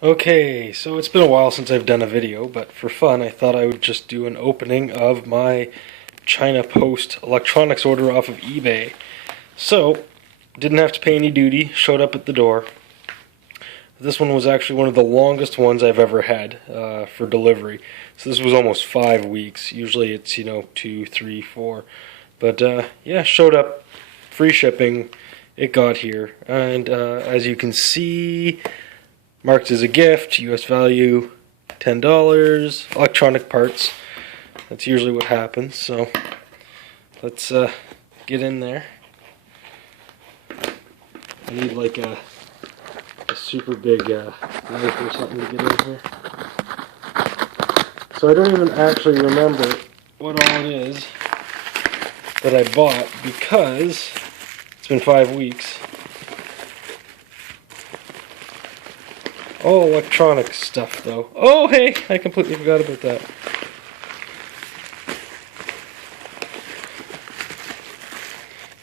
Okay, so it's been a while since I've done a video, but for fun I thought I would just do an opening of my China Post electronics order off of eBay. So, didn't have to pay any duty, showed up at the door. This one was actually one of the longest ones I've ever had for delivery. So this was almost 5 weeks. Usually it's, 2, 3, 4. But yeah, showed up, free shipping, it got here. And as you can see, marked as a gift, US value $10, electronic parts. That's usually what happens, so let's get in there. I need like a super big knife or something to get in here. So I don't even actually remember what all it is that I bought because it's been 5 weeks. All electronic stuff though. Oh hey, I completely forgot about that.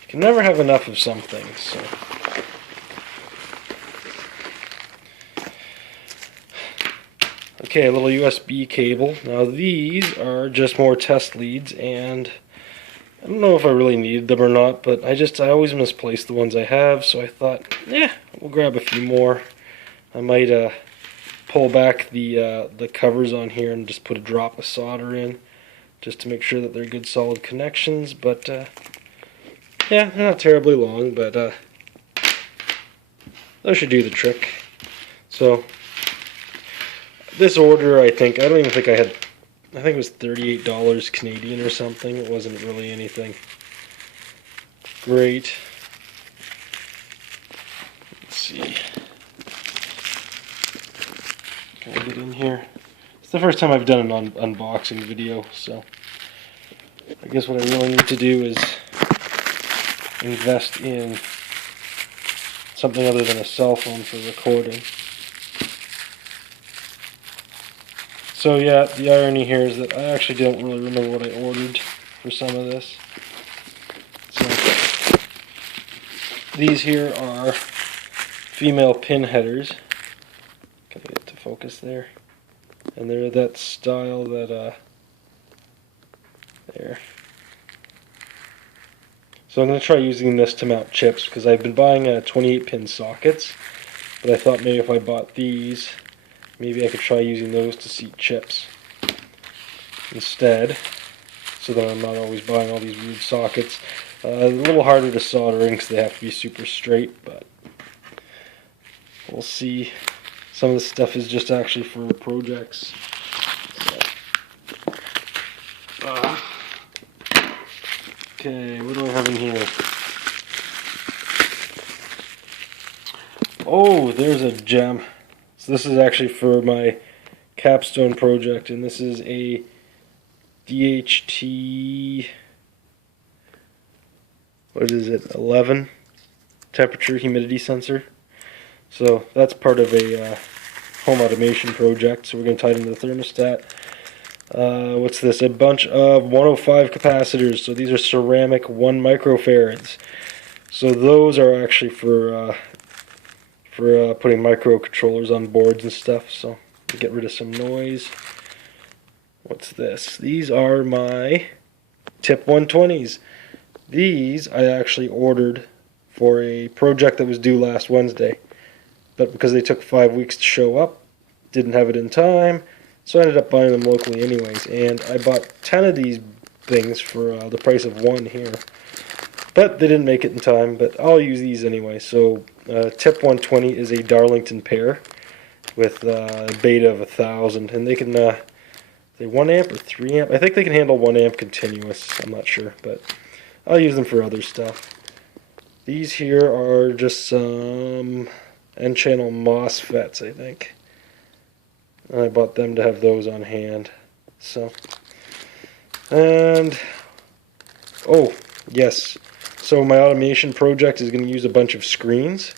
You can never have enough of something, so. Okay, a little USB cable. Now these are just more test leads, and I don't know if I really needed them or not, but I always misplace the ones I have, so I thought, yeah, we'll grab a few more. I might pull back the covers on here and just put a drop of solder in, just to make sure that they're good solid connections, but yeah, they're not terribly long, but that should do the trick. So this order, I don't even think I think it was $38 Canadian or something. It wasn't really anything great. Let's see. Can I get in here? It's the first time I've done an unboxing video, so I guess what I really need to do is invest in something other than a cell phone for recording. So yeah, the irony here is that I actually don't really remember what I ordered for some of this. So these here are female pin headers. Can I get to focus there? And they're that style that there. So I'm going to try using this to mount chips because I've been buying 28 pin sockets, but I thought maybe if I bought these, maybe I could try using those to seat chips instead, so that I'm not always buying all these weird sockets. A little harder to solder in because they have to be super straight, but we'll see. Some of this stuff is just actually for projects. So. Okay, what do I have in here? Oh, there's a gem. So this is actually for my capstone project, and this is a DHT, what is it, 11 temperature humidity sensor. So that's part of a home automation project, so we're going to tie it into the thermostat. What's this? A bunch of 105 capacitors. So these are ceramic 1 microfarads. So those are actually for putting microcontrollers on boards and stuff. So to get rid of some noise. What's this? These are my TIP 120s. These I actually ordered for a project that was due last Wednesday, but because they took 5 weeks to show up, didn't have it in time. So I ended up buying them locally anyways, and I bought 10 of these things for the price of one here. But they didn't make it in time, but I'll use these anyway. So TIP 120 is a Darlington pair with a beta of 1000, and they can, they 1 amp or 3 amp? I think they can handle 1 amp continuous, I'm not sure, but I'll use them for other stuff. These here are just some N-channel MOSFETs, I think. I bought them to have those on hand. So, and oh yes, so my automation project is going to use a bunch of screens.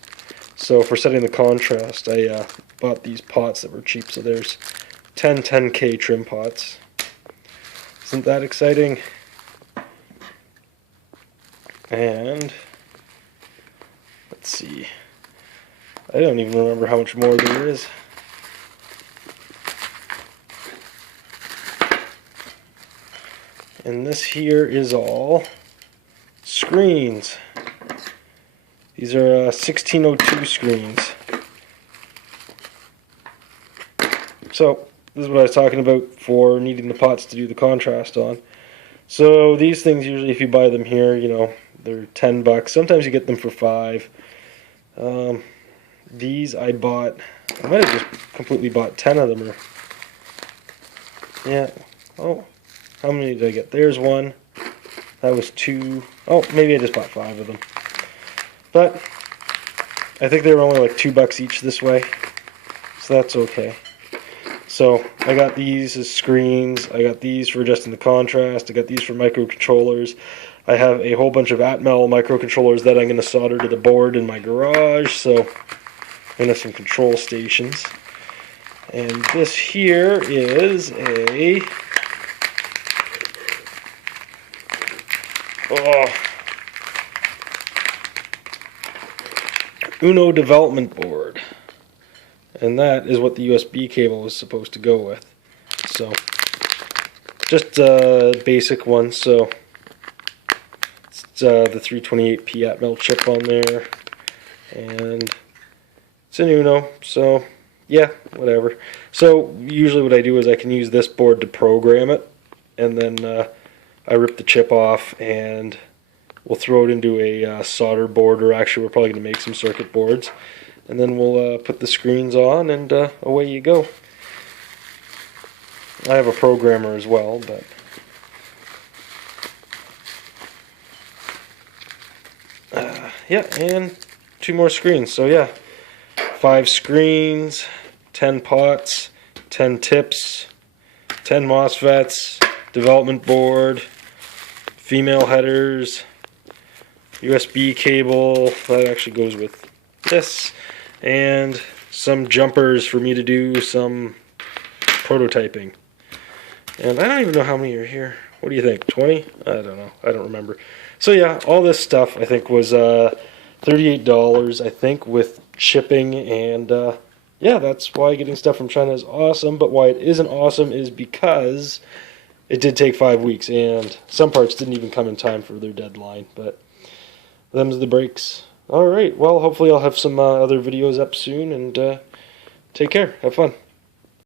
So for setting the contrast, I bought these pots that were cheap. So there's 10 10K trim pots. Isn't that exciting? And let's see, I don't even remember how much more there is. And this here is all screens. These are 1602 screens. So this is what I was talking about for needing the pots to do the contrast on. So these things, usually if you buy them here, you know, they're $10. Sometimes you get them for $5. These I bought, I might have just completely bought 10 of them. Or, yeah, oh, how many did I get? There's one. That was 2. Oh, maybe I just bought 5 of them. But I think they were only like $2 each this way. So that's okay. So I got these as screens. I got these for adjusting the contrast. I got these for microcontrollers. I have a whole bunch of Atmel microcontrollers that I'm going to solder to the board in my garage. So I'm going to have some control stations. And this here is a Uno development board. And that is what the USB cable is supposed to go with. So, just a basic one. So, it's the 328p Atmel chip on there. And it's an Uno. So, yeah, whatever. So, usually what I do is I can use this board to program it. And then I rip the chip off and we'll throw it into a solder board. Or actually, we're probably going to make some circuit boards. And then we'll put the screens on and away you go. I have a programmer as well, but yeah, and 2 more screens. So yeah, 5 screens, 10 pots, 10 tips, 10 MOSFETs, development board, female headers, USB cable, that actually goes with this, and some jumpers for me to do some prototyping. And I don't even know how many are here. What do you think? 20? I don't know. I don't remember. So yeah, all this stuff I think was $38, I think, with shipping. And yeah, that's why getting stuff from China is awesome. But why it isn't awesome is because it did take 5 weeks, and some parts didn't even come in time for their deadline. But them's the breaks. Alright, well, hopefully I'll have some other videos up soon, and take care. Have fun.